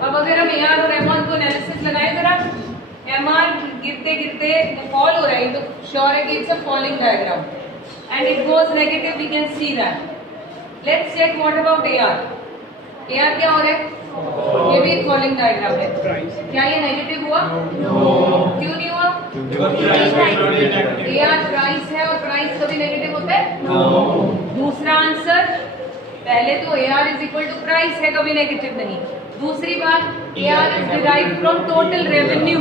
अब अगर हम AR और MR को एनालिसिस लगाए जरा, MR गिरते गिरते फॉल हो रहा है तो श्योर है कि it's a falling diagram and it goes negative, we can see that. Let's check what about AR। AR क्या हो रहा है? ये भी एक फॉलिंग डायग्राम है। क्या ये नेगेटिव हुआ? क्यों नहीं हुआ? AR प्राइस है और प्राइस कभी नेगेटिव होता है? दूसरा आंसर, पहले तो AR is equal to price है, कभी नेगेटिव नहीं। दूसरी बात, AR is derived from total revenue.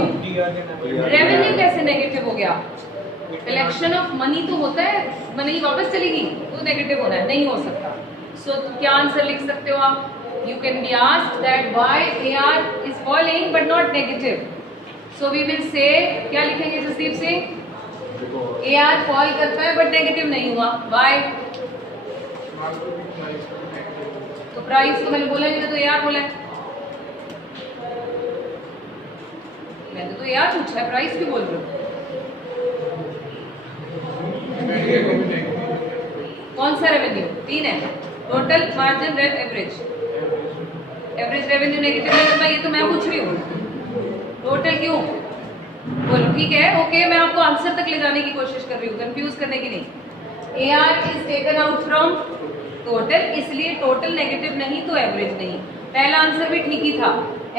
Revenue कैसे नेगेटिव हो गया? कलेक्शन ऑफ मनी तो होता है, मनी वापस चलेगी तो नेगेटिव होना है, नहीं हो सकता। सो क्या आंसर लिख सकते हो आप? You can be asked that why AR is falling but not negative. So we will say, क्या लिखेंगे जसदीप सिंह? AR फॉल करता है बट नेगेटिव नहीं हुआ, why? तो प्राइस तो मैंने बोला नहीं था, तो AR बोला है। मैंने तो AR पूछा है, प्राइस क्यों बोल रहे हो? कौन सा रेवेन्यू? 3 है, total margin average. Average revenue negative नहीं होता, ये तो मैं पूछ रही हूँ। टोटल क्यों? बोलो ठीक है, ओके, मैं आपको आंसर तक ले जाने की कोशिश कर रही हूँ, कंफ्यूज करने की नहीं। AR is taken out from total, इसलिए टोटल नेगेटिव नहीं तो एवरेज नहीं। पहला आंसर भी ठीक ही था,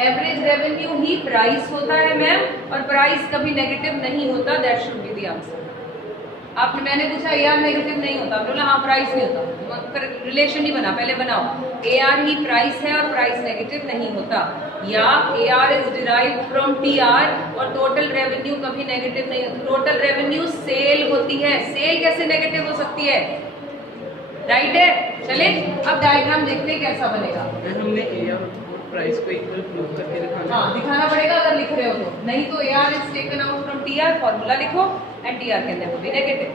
एवरेज रेवेन्यू ही प्राइस होता है मैम, और प्राइस कभी नेगेटिव नहीं होता, that should be the answer. आपने, मैंने पूछा AR नेगेटिव नहीं होता, बोला हाँ प्राइस नहीं होता, रिलेशन नहीं बना, पहले बनाओ। AR ही प्राइस है और प्राइस नेगेटिव नहीं होता, या AR is derived from TR और टोटल रेवेन्यू कभी नेगेटिव नहीं होता। टोटल रेवेन्यू सेल होती है, सेल कैसे नेगेटिव हो सकती है? राइट है। चले अब डायग्राम देखते हैं कैसा बनेगा। हमने AR प्राइस को इक्वल प्रूव करके दिखाना। हाँ दिखाना पड़ेगा अगर लिख रहे हो तो, नहीं तो AR is taken out from TR, formula लिखो एंड TR के अंदर वो भी नेगेटिव।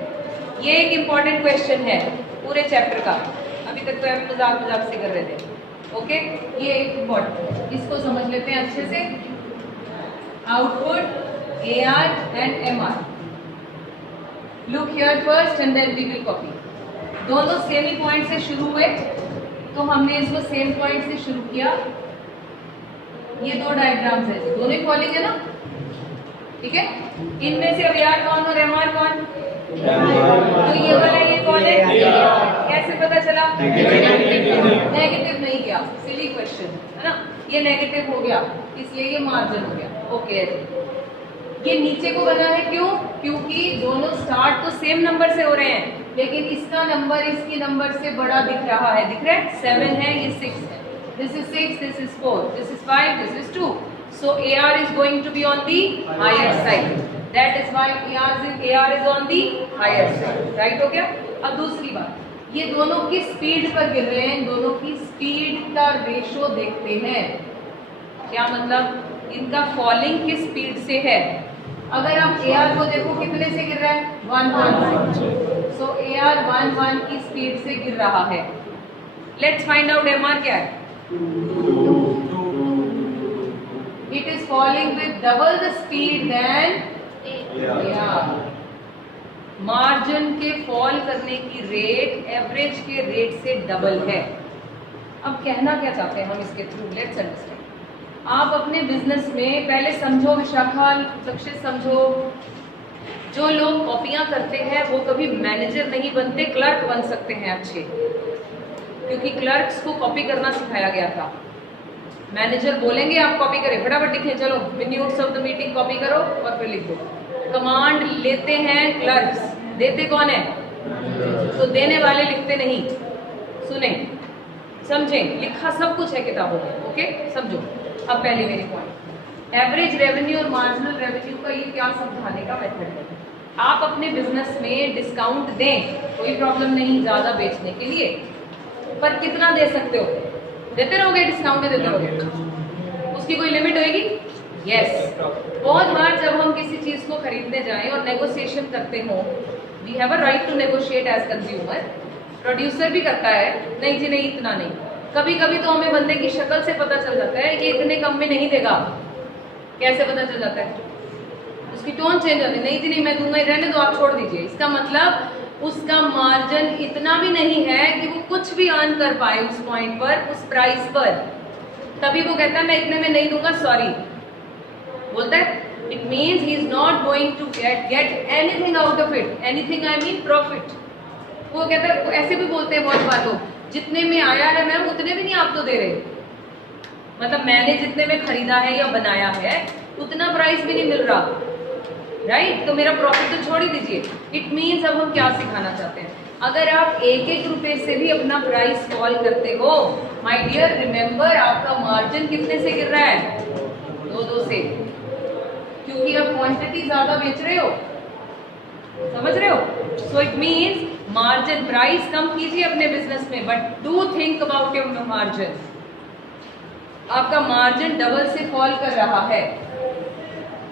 ये एक इंपॉर्टेंट क्वेश्चन है पूरे चैप्टर का, अभी तक तो हम मजाक मजाक से कर रहे थे। ओके, ये एक इम्पॉर्टेंट, इसको समझ लेते हैं अच्छे से। Output AR and MR, look here first and then we will copy. दोनों सेम ही पॉइंट से शुरू हुए तो हमने इसको सेम पॉइंट से शुरू किया। ये दो डायग्राम्स है, दोनों ही फॉलिंग है ना, ठीक है। इनमें से AR कौन और MR कौन? तो ये वाला ये कौन है? कैसे पता चला? नेगेटिव नहीं गया, सिली क्वेश्चन है ना, ये नेगेटिव हो गया इसलिए ये मार्जिन हो गया। ओके, ये नीचे को बना है क्यों? क्योंकि दोनों स्टार्ट तो सेम नंबर से हो रहे हैं, लेकिन इसका नंबर इसके नंबर से बड़ा दिख रहा है, दिख रहा है 7 है, ये 6 है, this is 6, this is 4, this is 5, this is 2, so AR is going to be on the higher side, that is why AR is on the higher side, right हो गया। अब दूसरी बात, ये दोनों किस स्पीड पर गिर रहे हैं, दोनों की स्पीड का रेशो देखते हैं। क्या मतलब? इनका फॉलिंग किस स्पीड से है? अगर आप AR को देखो कितने से गिर रहा है? 1 सो AR 1 की स्पीड से गिर रहा है। लेट्स फाइंड आउट MR क्या है। It is falling with double the speed than AR। Margin के फॉल करने की रेट एवरेज के रेट से डबल है। अब कहना क्या चाहते हैं हम इसके थ्रू, लेट्स अंडरस्टैंड। आप अपने बिजनेस में पहले समझो, विशाखा लक्ष्य समझो, जो लोग कॉपियां करते हैं वो कभी मैनेजर नहीं बनते, क्लर्क बन सकते हैं अच्छे, क्योंकि क्लर्क्स को कॉपी करना सिखाया गया था। मैनेजर बोलेंगे आप कॉपी करें, फटाफट लिखें, चलो minutes of the meeting copy करो और फिर लिखो। कमांड लेते हैं क्लर्क्स, देते कौन है? तो देने वाले लिखते नहीं। सुने, समझें, लिखा सब कुछ है किताबों में। ओके, समझो। अब पहले मेरी पॉइंट, एवरेज रेवेन्यू और मार्जिनल रेवेन्यू का ये क्या समझाने का मेथड है। आप अपने बिजनेस में डिस्काउंट दें, कोई प्रॉब्लम नहीं ज़्यादा बेचने के लिए, पर कितना दे सकते हो? देते रहोगे, डिस्काउंट देते रहोगे, उसकी कोई लिमिट होगी? यस। बहुत बार जब हम किसी चीज़ को खरीदने जाएं और नेगोशिएशन करते हो, we have a right to negotiate as consumer, producer भी करता है, नहीं जी नहीं इतना नहीं। कभी कभी तो हमें बंदे की शक्ल से पता चल जाता है कि इतने कम में नहीं देगा। कैसे पता चल जाता है? उसकी टोन चेंज होती है, नहीं जी नहीं मैं दूंगा, रहने दो, आप छोड़ दीजिए। इसका मतलब उसका मार्जिन इतना भी नहीं है कि वो कुछ भी अर्न कर पाए उस पॉइंट पर, उस प्राइस पर। तभी वो कहता है मैं इतने में नहीं दूंगा, सॉरी बोलता है। It means he is not going to get anything out of it, anything I mean profit. वो कहता है, वो ऐसे भी बोलते हैं बहुत बार लोग, जितने में आया है मैम उतने भी नहीं आप तो दे रहे, मतलब मैंने जितने में खरीदा है या बनाया है उतना प्राइस भी नहीं मिल रहा, राइट? तो मेरा प्रॉफिट तो छोड़ ही दीजिए। इट मीन्स अब हम क्या सिखाना चाहते हैं, अगर आप एक एक रुपए से भी अपना प्राइस फॉल करते हो, माय डियर रिमेंबर आपका मार्जिन कितने से गिर रहा है? 2 से, क्योंकि आप क्वांटिटी ज्यादा बेच रहे हो, समझ रहे हो? So it means margin, price कम कीजिए अपने बिजनेस में, but do think about your margin. आपका मार्जिन डबल से फॉल कर रहा है,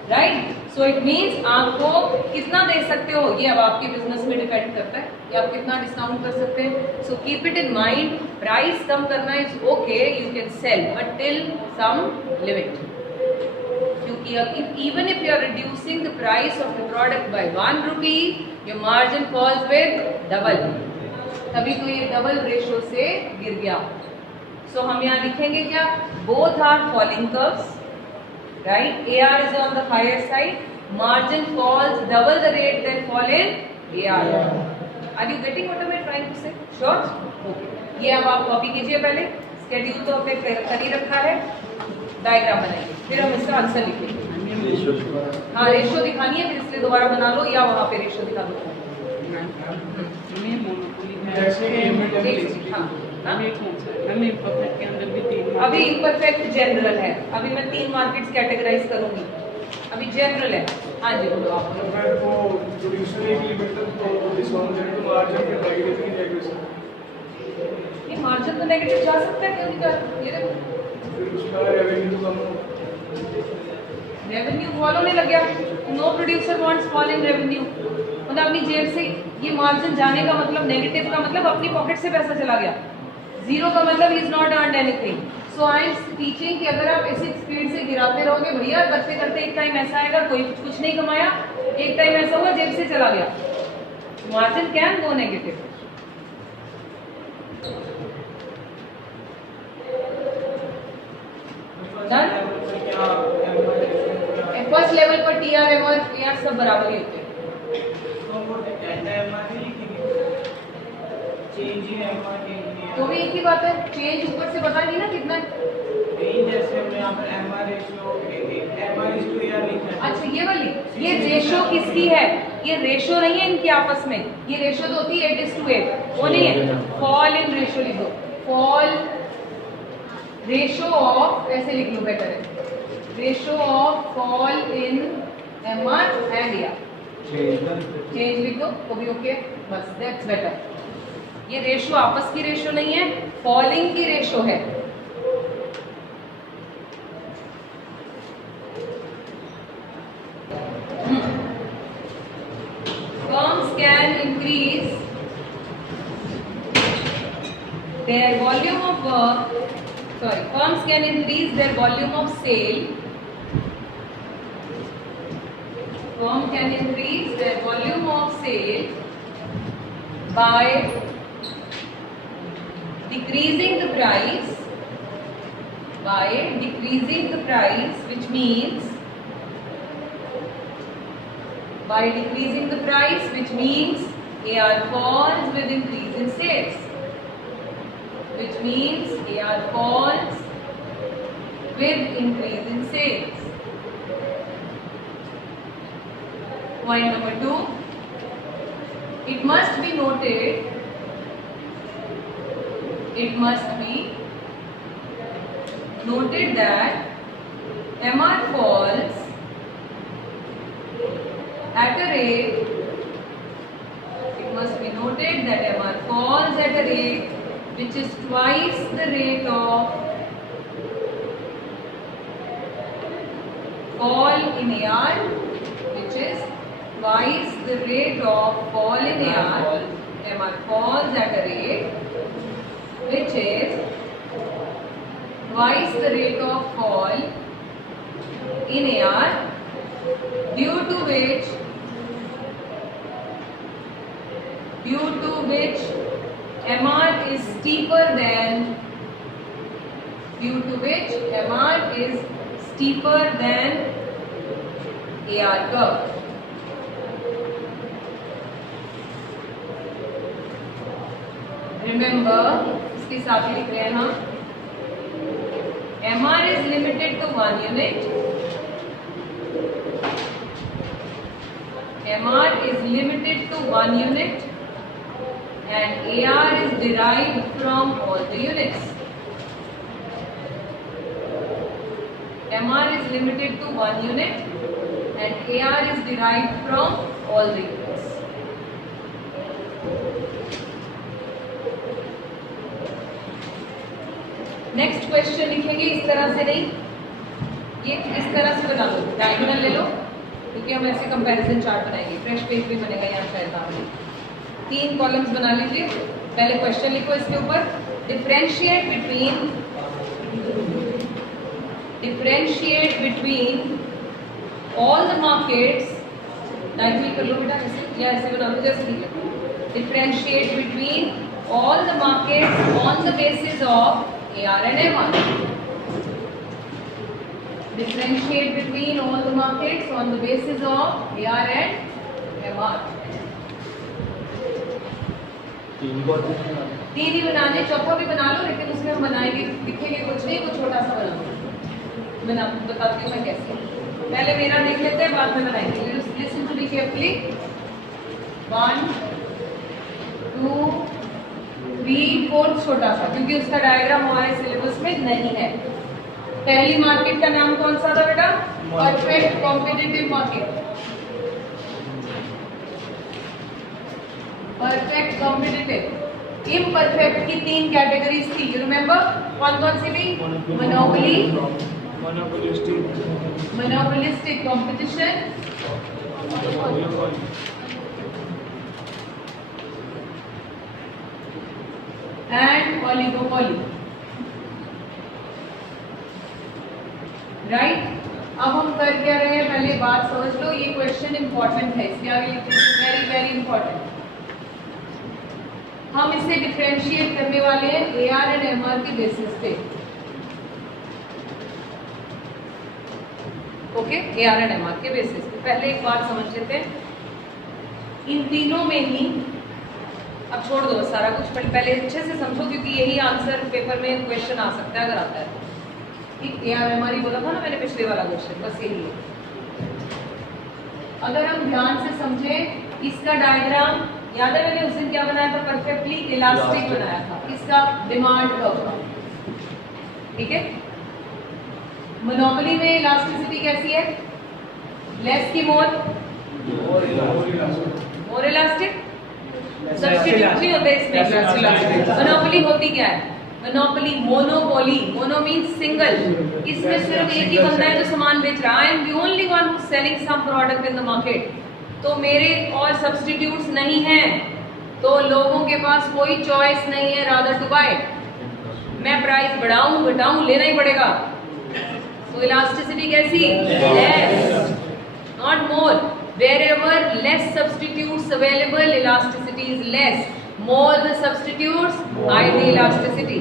राइट? सो इट मीन्स आपको कितना दे सकते हो ये अब आपके बिजनेस में डिपेंड करता है कि आप कितना डिस्काउंट कर सकते हैं। So keep it in mind, price कम करना is okay, you can sell but till some limit, क्योंकि even if you are reducing the price of the product by 1 rupee, your margin falls with double, तभी तो ये double ratio से गिर गया। सो हम यहाँ लिखेंगे क्या? Both are falling curves, right? AR is on the higher side, margin falls double the rate than fall in AR. Are you getting what am I trying to say? Sure? Okay. ये अब आप copy कीजिए, पहले schedule तो आपने कर ही रखा है, डायग्राम बनाइए, फिर हम इसका आंसर लिखेंगे। हाँ, रेशो दिखानी है, फिर इसलिए दोबारा बना लो या वहाँ पे रेशो दिखा दो। अभी इम्परफेक्ट जनरल है, अभी मैं 3 मार्केट्स कैटेगराइज करूंगी, अभी जनरल है। हाँ जी बोलो आप। ये मार्जिन तो नेगेटिव जा सकता है, क्यों नहीं जा? ये देखो रेवेन्यू फॉल होने लग गया, know producer wants fall in revenue, मतलब अपनी जेब से ये मार्जिन जाने का मतलब, नेगेटिव का मतलब अपनी पॉकेट से पैसा चला गया, जीरो का मतलब is not earn anything. So I am teaching कि अगर आप ऐसी स्पीड से गिराते रहोगे भैया, करते करते एक टाइम ऐसा आएगा कोई कुछ नहीं कमाया, एक टाइम ऐसा हुआ जेब से चला गया, margin can go negative. First level पर टीआर एमआर एआर सब बराबर ही होते हैं। तो भी एक ही बात है, चेंज ऊपर से बता दी ना कितना। जैसे हमने यहाँ पर MR रेशियो लिखा है। अच्छा ये वाली, ये रेशो किसकी है? ये रेशो नहीं है इनके आपस में, ये रेशो तो होती है 8:8, वो नहीं है। फॉल इन रेशो लिख दो, फॉल रेशो ऑफ, ऐसे लिख लो बेटर है, ratio of fall in MR and AR, change लिख दो वो भी ओके, बस दैट्स बेटर। ये रेशो आपस की रेशो नहीं है, फॉलिंग की रेशो है। Firms can increase their volume of work, firms can increase their volume of sale. Firm can increase their volume of sale by decreasing the price, which means AR falls with increase in sales, Point number 2, it must be noted that MR falls at a rate, which is twice the rate of fall in AR, MR falls at a rate which is twice the rate of fall in AR, due to which MR is steeper than due to which MR is steeper than AR curve. Remember, इसके साथ ही लिख रहे हैं हम, MR is limited to 1 unit. MR is limited to 1 unit and AR is derived from all the units. MR is limited to 1 unit and AR is derived from all the units. Next question लिखेंगे इस तरह से नहीं, ये इस तरह से बना लो, डायगोनल ले लो, क्योंकि हम ऐसे कंपैरिजन चार्ट बनाएंगे, फ्रेश पेज भी बनेगा यहाँ शायद आपने 3 कॉलम्स बना लीजिए। पहले क्वेश्चन लिखो इसके ऊपर, differentiate between all the markets, diagonal कर लो बेटा ऐसे, या ऐसे बना लो जैसे लिखो, differentiate between all the markets on the basis of AR and MR. Differentiate between all the markets on the basis of AR and MR. तीन ही बनाने, चौथा भी बना लो, लेकिन उसमें हम बनाएंगे, लिखेंगे कुछ नहीं, कुछ छोटा सा बना, मैं आपको बताती हूँ मैं कैसे। पहले मेरा देख लेते हैं, बाद में बनाएंगे। Listen to me carefully. 1, 2, 3, 4 छोटा सा, क्योंकि उसका डायग्राम हमारे सिलेबस में नहीं है। पहली मार्केट का नाम कौन सा था बेटा? Perfect competitive market. Perfect competitive. Imperfect की 3 कैटेगरीज थी, यू रिमेम्बर? कौन कौन सी थी? Monopoly, monopolistic competition, and oligopoly, right? अब हम कर क्या रहे हैं, पहले बात समझ लो, ये क्वेश्चन इंपॉर्टेंट है, इसके आगे लिखते हैं वेरी वेरी इंपॉर्टेंट। हम इसे डिफरेंशिएट करने वाले हैं AR एंड MR के बेसिस पे, ओके? AR एंड MR के बेसिस पे। पहले एक बात समझ लेते हैं, इन तीनों में ही, अब छोड़ दो सारा कुछ, पहले अच्छे से समझो, क्योंकि यही आंसर पेपर में क्वेश्चन आ सकता है अगर आता है। ठीक, AR MR ही बोला था ना मैंने पिछले वाला क्वेश्चन, बस यही है। अगर हम ध्यान से समझें, इसका डायग्राम याद है मैंने उस दिन क्या बनाया था? परफेक्टली इलास्टिक बनाया था, इसका डिमांड कर्व, ठीक है? मोनोपोली में इलास्टिसिटी कैसी है? लेस की मोर इलास्टिक, सब्स्टिट्यूट नहीं होते इसमें। मोनोपोली होती क्या है? Monopoly, monopoly, mono means single, इसमें सिर्फ एक ही बंदा है जो सामान बेच रहा है। I am the only one selling some product in the market, तो मेरे और सब्स्टिट्यूट्स नहीं हैं, तो लोगों के पास कोई चॉइस नहीं है रादर टू बाय। मैं प्राइस बढ़ाऊं घटाऊं, लेना ही पड़ेगा। तो इलास्टिसिटी कैसी? Less, not more. Wherever less substitutes available, elasticity is less. More the substitutes, high the elasticity.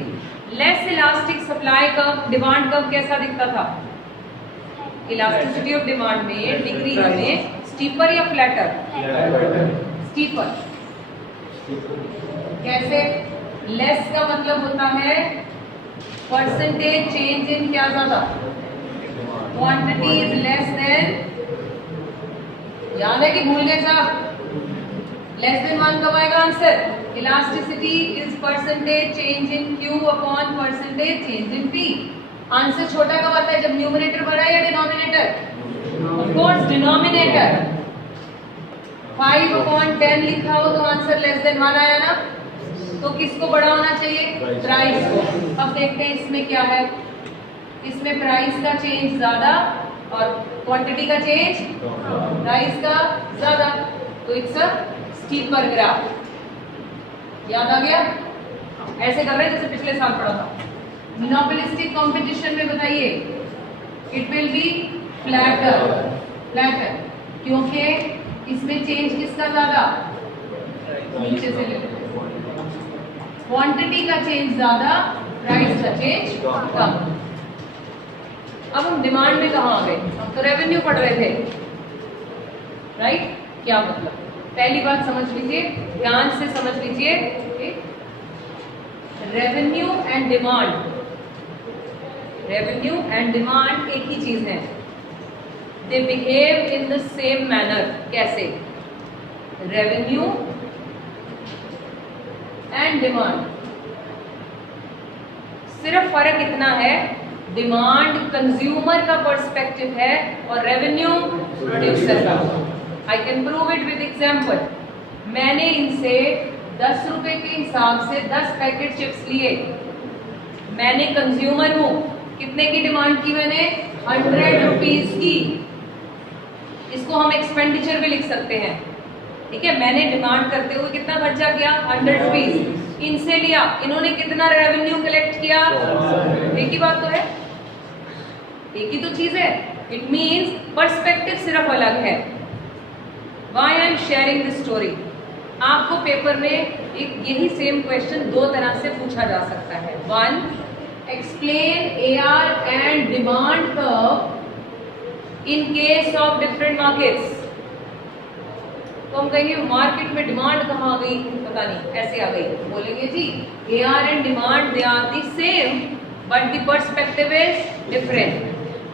Less elastic supply curve, demand curve कैसा दिखता था? Elasticity of demand में डिक्रीज में स्टीपर या फ्लैटर? स्टीपर। कैसे? लेस का मतलब होता है परसेंटेज चेंज इन क्या ज्यादा? क्वांटिटी इज लेस देन, याद है कि भूल गए साहब? लेस देन 1 कब आएगा answer? Elasticity is percentage change in Q upon percentage change in P। Answer छोटा कब आता है? जब न्यूमरेटर बड़ा है या denominator? Of course denominator. 5 upon 10 लिखा हो तो आंसर लेस देन 1 आया ना? तो किसको बड़ा होना चाहिए? प्राइस को। अब देखते हैं इसमें क्या है। इसमें प्राइस का चेंज ज्यादा और क्वांटिटी का चेंज प्राइस का ज्यादा, तो इट्स अ स्टीपर ग्राफ। याद आ गया? ऐसे कर रहे हैं जैसे पिछले साल पढ़ा था। मोनोपोलिस्टिक कंपटीशन में बताइए, it will be flatter, flatter, क्योंकि इसमें चेंज किसका ज्यादा? नीचे से ले लो। क्वांटिटी का चेंज ज्यादा, प्राइस का चेंज कम। अब हम डिमांड में कहाँ आ गए? हम तो रेवेन्यू पढ़ रहे थे, राइट? क्या मतलब? पहली बात समझ लीजिए, ध्यान से समझ लीजिए, revenue and demand, revenue and demand एक ही चीज है। They behave in the same manner. कैसे? रेवेन्यू एंड डिमांड, सिर्फ फर्क इतना है, डिमांड कंज्यूमर का पर्सपेक्टिव है और रेवेन्यू प्रोड्यूसर का। I can prove it with example. मैंने इनसे 10 रुपए के हिसाब से 10 पैकेट चिप्स लिए, मैंने कंज्यूमर हूं, कितने की डिमांड की मैंने? 100 रुपीज की। इसको हम एक्सपेंडिचर भी लिख सकते हैं, ठीक है? मैंने डिमांड करते हुए कितना खर्चा किया? 100 रुपीज। इनसे लिया, इन्होंने कितना रेवेन्यू कलेक्ट किया? एक ही बात तो है, एक ही तो चीज है। इट मीन्स पर्सपेक्टिव सिर्फ अलग है। Why I am sharing this story? आपको पेपर में एक यही सेम क्वेश्चन दो तरह से पूछा जा सकता है। 1, explain AR and demand curve in case of different markets। तो हम कहेंगे मार्केट में डिमांड कहाँ आ गई? पता नहीं, ऐसे आ गई। बोलेंगे जी AR and demand they are the same but the perspective is different।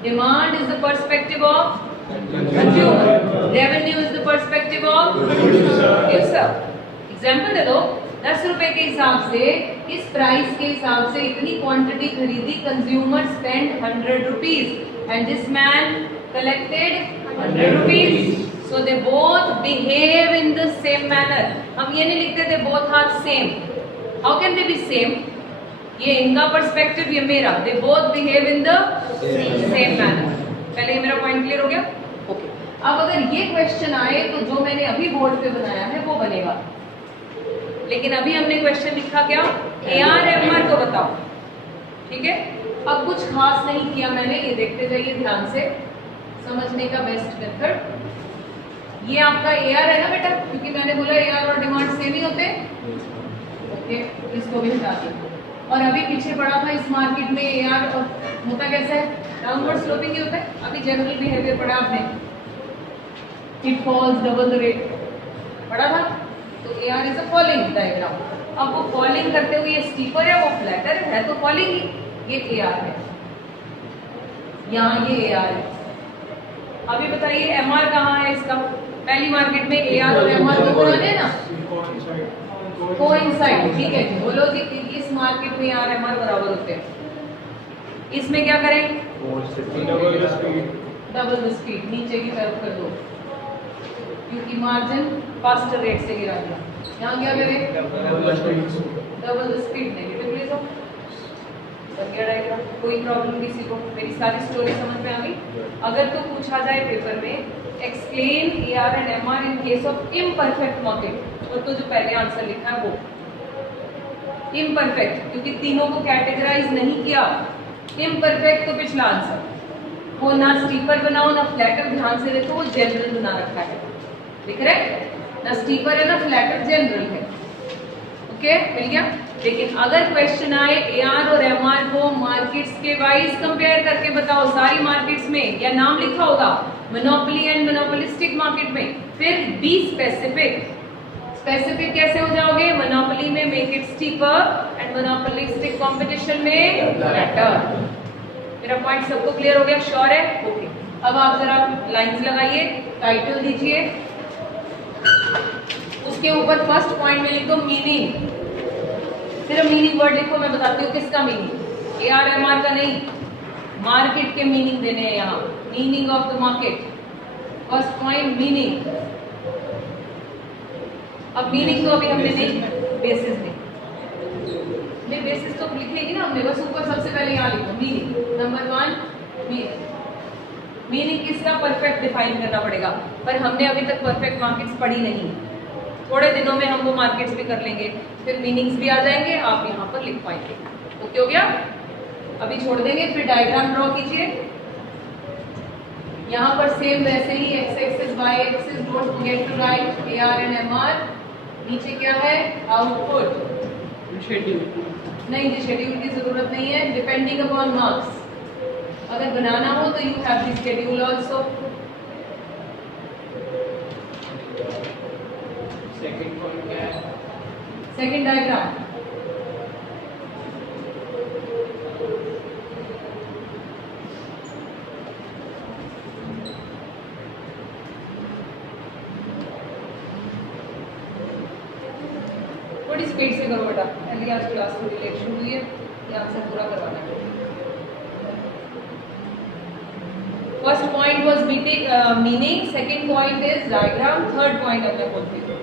Demand is the perspective of consumer, revenue is the perspective of producer। Example दे दो, 10 रुपए के हिसाब से, इस प्राइस के हिसाब से इतनी क्वांटिटी खरीदी, consumer spend 100 rupees and this man collected 100 rupees. So they both behave in the same manner. हम ये नहीं लिखते थे both are same. How can they be same? ये इनका पर्सपेक्टिव, ये मेरा, they both behave in the same manner. पहले ये मेरा पॉइंट क्लियर हो गया? ओके। अब अगर ये क्वेश्चन आए तो जो मैंने अभी बोर्ड पे बनाया है वो बनेगा, लेकिन अभी हमने क्वेश्चन लिखा क्या? AR MR को बताओ, ठीक है? अब कुछ खास नहीं किया मैंने, ये देखते जाइए ध्यान से, समझने का बेस्ट मेथड। ये आपका AR है ना बेटा, क्योंकि मैंने बोला AR और डिमांड सेम ही होते हैं, ओके? इसको भी हटा दिया। और अभी पीछे पड़ा था इस मार्केट में AR और होता कैसा है? डाउनवर्ड स्लोपिंग ही होता है। अभी जनरल बिहेवियर पढ़ा आपने, it falls double the rate पढ़ा था, तो AR is a falling diagram. अब वो फॉलिंग करते हुए ये स्टीपर है, वो फ्लैटर है, तो फॉलिंग ही, ये AR है, यहाँ ये AR है। अभी बताइए MR कहाँ है इसका? पहली मार्केट में AR और MR को बनाने ना कोइंसाइड, ठीक है जी। बोलो जी इस मार्केट में AR MR बराबर होते हैं, इसमें क्या करें? डबल द स्पीड, नीचे की तरफ कर दो, क्योंकि मार्जिन फास्टर रेट से गिरा दिया। यहाँ क्या करें? डबल द स्पीड, नेगेटिव ले दो। कोई प्रॉब्लम किसी को? मेरी सारी स्टोरी समझ में आ गई? अगर तो पूछा जाए पेपर में explain AR and MR in case of imperfect market, तो जो पहले आंसर लिखा है वो इम्परफेक्ट, क्योंकि तीनों को कैटेगराइज नहीं किया। इम्परफेक्ट तो पिछला आंसर, वो ना स्टीपर बनाओ ना फ्लैटर, ध्यान से देखो वो जनरल बना रखा है, दिख रहा है ना? स्टीपर है ना फ्लैटर, जनरल है, ओके? मिल गया। लेकिन अगर क्वेश्चन आए AR और MR को मार्केट्स के वाइज कंपेयर करके बताओ, सारी मार्केट्स में, या नाम लिखा होगा मोनोपोली एंड मोनोपोलिस्टिक मार्केट में, फिर बी स्पेसिफिक। स्पेसिफिक कैसे हो जाओगे? मोनोपोली में make it steeper and monopolistic competition में फ्लैटर। मेरा पॉइंट सबको क्लियर हो गया? श्योर है? ओके। अब आप जरा लाइंस लगाइए, टाइटल दीजिए, उसके ऊपर फर्स्ट पॉइंट में लिख दो मीनिंग। सिर्फ मीनिंग वर्ड लिखो, मैं बताती हूँ किसका मीनिंग, AR MR का नहीं, मार्केट के मीनिंग देने हैं यहाँ। Meaning of the market, first point meaning. अब मीनिंग तो अभी हमने नहीं, बेसिस में बेसिस तो लिखेगी ना हमने, बस ऊपर सबसे पहले यहाँ लिखो मीनिंग। Number 1 meaning. मीनिंग किसका? परफेक्ट डिफाइन करना पड़ेगा, पर हमने अभी तक परफेक्ट मार्केट्स पढ़ी नहीं। थोड़े दिनों में हम वो मार्केट्स भी कर लेंगे, फिर मीनिंग्स भी आ जाएंगे, आप यहाँ पर लिख पाएंगे। ओके हो गया? अभी छोड़ देंगे, फिर डायग्राम ड्रॉ कीजिए। यहाँ पर सेम वैसे ही X axis Y axis, don't forget to write AR and MR। नीचे क्या है? आउटपुट, शेड्यूल नहीं जी, शेड्यूल की जरूरत नहीं है, डिपेंडिंग अपॉन मार्क्स। अगर बनाना हो तो you have the schedule also. Second point क्या है? सेकंड डायग्राम, थोड़ी स्पीड से करो बेटा, पहले आज क्लास थोड़ी लेट शुरू हुई है, ये आंसर पूरा करवाना है। First point was meaning, second point is diagram, third point अब मैं बोलती हूँ।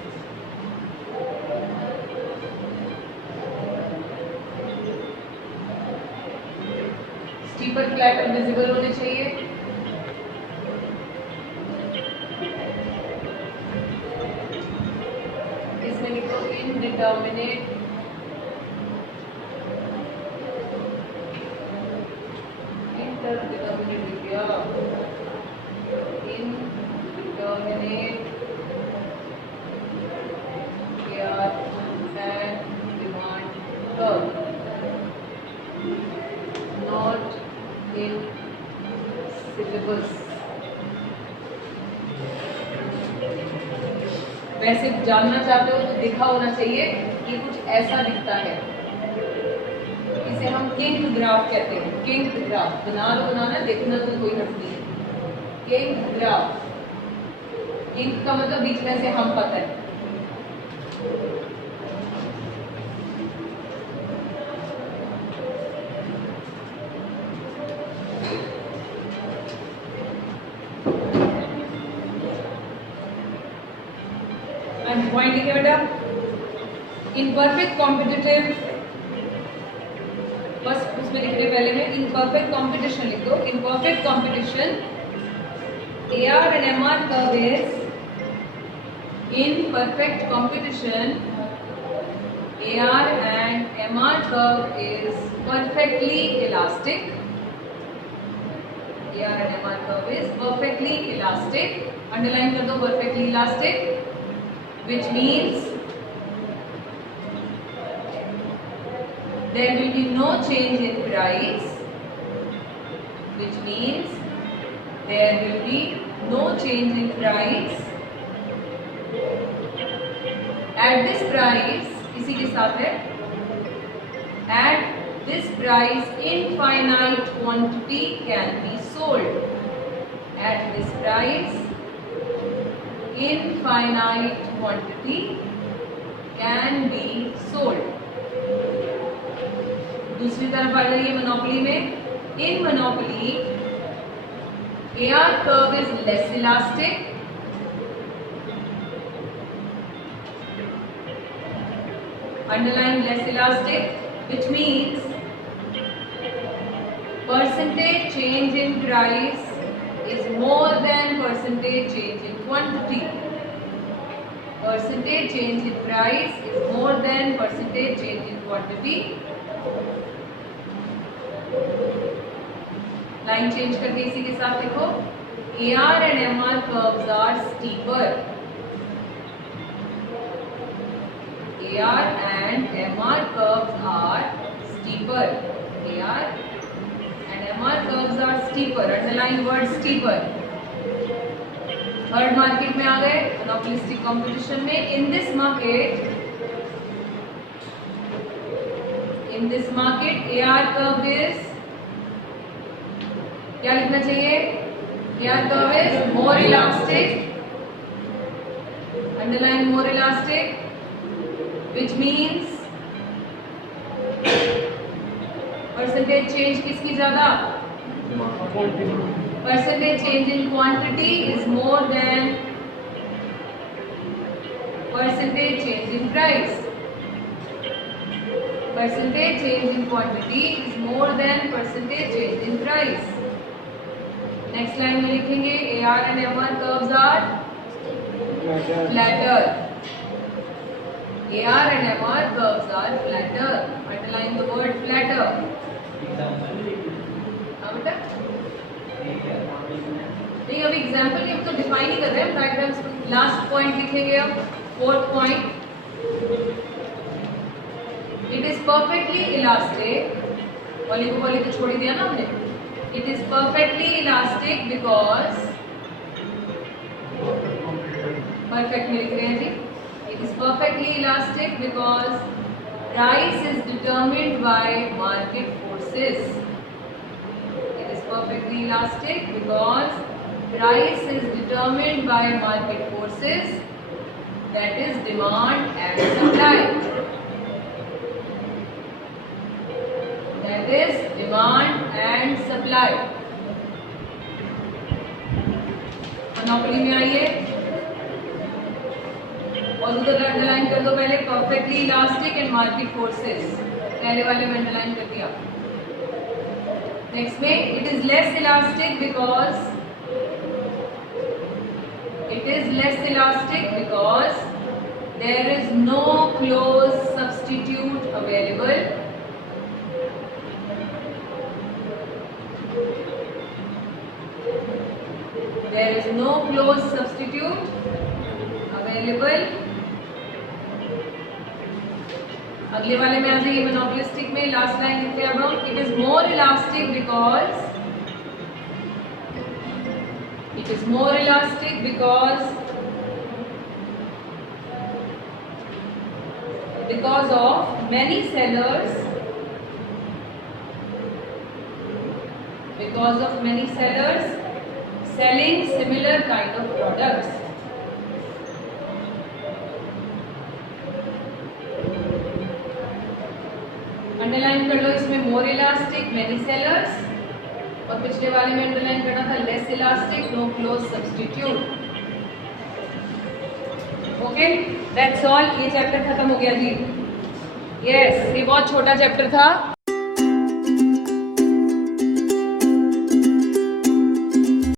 स्टीपर फ्लैट विजिबल होने चाहिए। इसमें लिखो indeterminate indeterminate AR and demand curve, not in syllabus। वैसे जानना चाहते हो तो दिखा होना चाहिए, ये कुछ ऐसा दिखता है, इसे हम किंग ग्राफ कहते हैं। किंग ग्राफ बना लो, बनाना देखना तो कोई हर्ज नहीं है। किंग ग्राफ, किंग का मतलब बीच में से हम पता है। पॉइंट लिखे बेटा, इन परफेक्ट कॉम्पिटिटिव, बस उसमें लिखने पहले में इन परफेक्ट कॉम्पिटिशन लिख दो। In perfect competition AR and MR curve is, in perfect competition AR and MR curve is perfectly elastic। AR and MR curve is perfectly elastic, underline कर दो perfectly elastic, which means there will be no change in price, which means there will be no change in price at this price, इसी के साथ है, at this price infinite quantity can be sold। at this price infinite quantity can be sold। दूसरी तरफ आ जाइए monopoly में। इन monopoly AR curve is less elastic, underline less elastic, which means percentage change in price is more than percentage change in quantity। Percentage change in price is more than percentage change in quantity। Line change करके इसी के साथ लिखो, AR and MR curves are steeper। AR and MR curves are steeper। AR and MR curves are steeper, underline word steeper। Third market में आ गए, monopolistic competition में। In this market AR curve is, क्या लिखना चाहिए? AR curve is more elastic, underline more elastic, which means percentage change किसकी ज्यादा? Percentage change in quantity is more than percentage change in price। Percentage change in quantity is more than percentage change in price। Next line में लिखेंगे AR and MR curves are flatter। AR and MR curves are flatter, underline the word flatter। हाँ बेटा, नहीं अभी example नहीं, हम तो define ही कर रहे हैं डायग्राम्स। लास्ट पॉइंट लिखेंगे अब, fourth point, it is perfectly elastic. Poly को पॉली तो छोड़ ही दिया ना हमने. It is perfectly elastic because perfect में लिख रहे हैं जी. It is perfectly elastic because price is determined by market forces. It is perfectly elastic because price is determined by market forces, that is demand and supply. That is demand and supply. Monopoly में आइए और उधर underline कर दो पहले perfectly elastic and market forces. पहले वाले में अंडरलाइन कर दिया. नेक्स्ट में it is less elastic because there is no close substitute available. There is no close substitute available. अगले वाले में आ जाइए मोनोपोलिस्टिक में. लास्ट लाइन लिखते हैं अब हम. It is more elastic because because of many sellers selling similar kind of products. Underline कर लो इसमें मोर इलास्टिक मेनी सेलर्स, और पिछले वाले में अंडरलाइन करना था less elastic no close substitute. Okay that's all. ये चैप्टर खत्म हो गया जी. यस ये बहुत छोटा चैप्टर था.